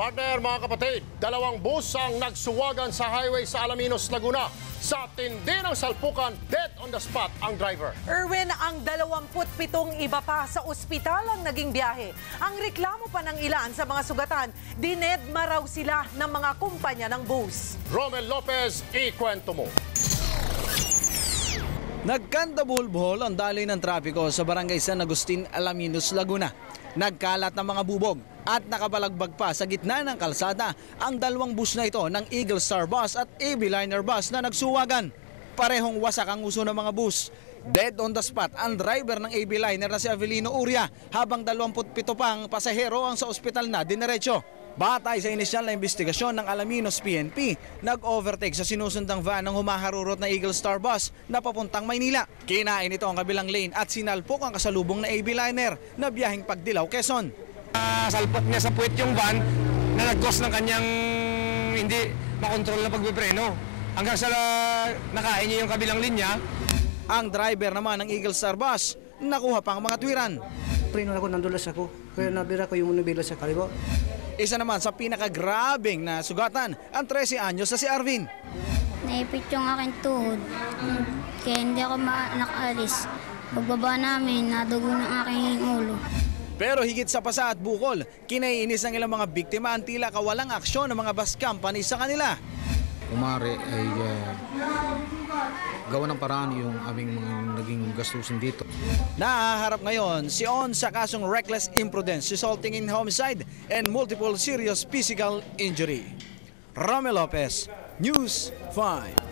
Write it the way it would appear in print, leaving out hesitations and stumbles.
Partner, mga kapatid, dalawang bus ang nagsuwagan sa highway sa Alaminos, Laguna. Sa tindi ng salpukan, dead on the spot ang driver. Erwin, ang 27 iba pa sa ospital ang naging biyahe. Ang reklamo pa ng ilan sa mga sugatan, dinedma raw sila ng mga kumpanya ng bus. Romel Lopez, ikwento mo. Nagkandabuhol-buhol ang daloy ng trapiko sa barangay San Agustin, Alaminos, Laguna. Nagkalat ng mga bubog at nakabalagbag pa sa gitna ng kalsada ang dalawang bus na ito ng Eagle Star Bus at AB Liner Bus na nagsuwagan. Parehong wasak ang uso ng mga bus. Dead on the spot ang driver ng AB Liner na si Avelino Uria habang 27 pang pasahero ang sa ospital na dinerecho. Batay sa inisyal na investigasyon ng Alaminos PNP, nag-overtake sa sinusundang van ng humaharurot na Eagle Star Bus na papuntang Maynila. Kinain ito ang kabilang lane at sinalpok ang kasalubong na AB Liner na biyaheng Pagdilaw, Quezon. Salpok niya sa puwet yung van na nag-cause ng kanyang hindi makontrol na pagbipreno. Hanggang sa nakain niya yung kabilang linya. Ang driver naman ng Eagle Star Bus, nakuha pang mga tuwiran. Preno ako, nandulas ako. Kaya nabira ko yung nabila sa kaliwa. Isa naman sa pinakagrabing na sugatan, ang 13 anyos na si Arvin. Naipit yung aking tuhod, kaya hindi ako nakaalis. Pagbaba namin, nadugo ng aking ulo. Pero higit sa pasa at bukol, kinaiinis ng ilang mga biktima ang tila kawalang aksyon ng mga bus company sa kanila. Umari ay gawa ng paraan yung aming mga naging gastusin dito. Nahaharap ngayon si On sa kasong reckless imprudence resulting in homicide and multiple serious physical injury. Romel Lopez, News 5.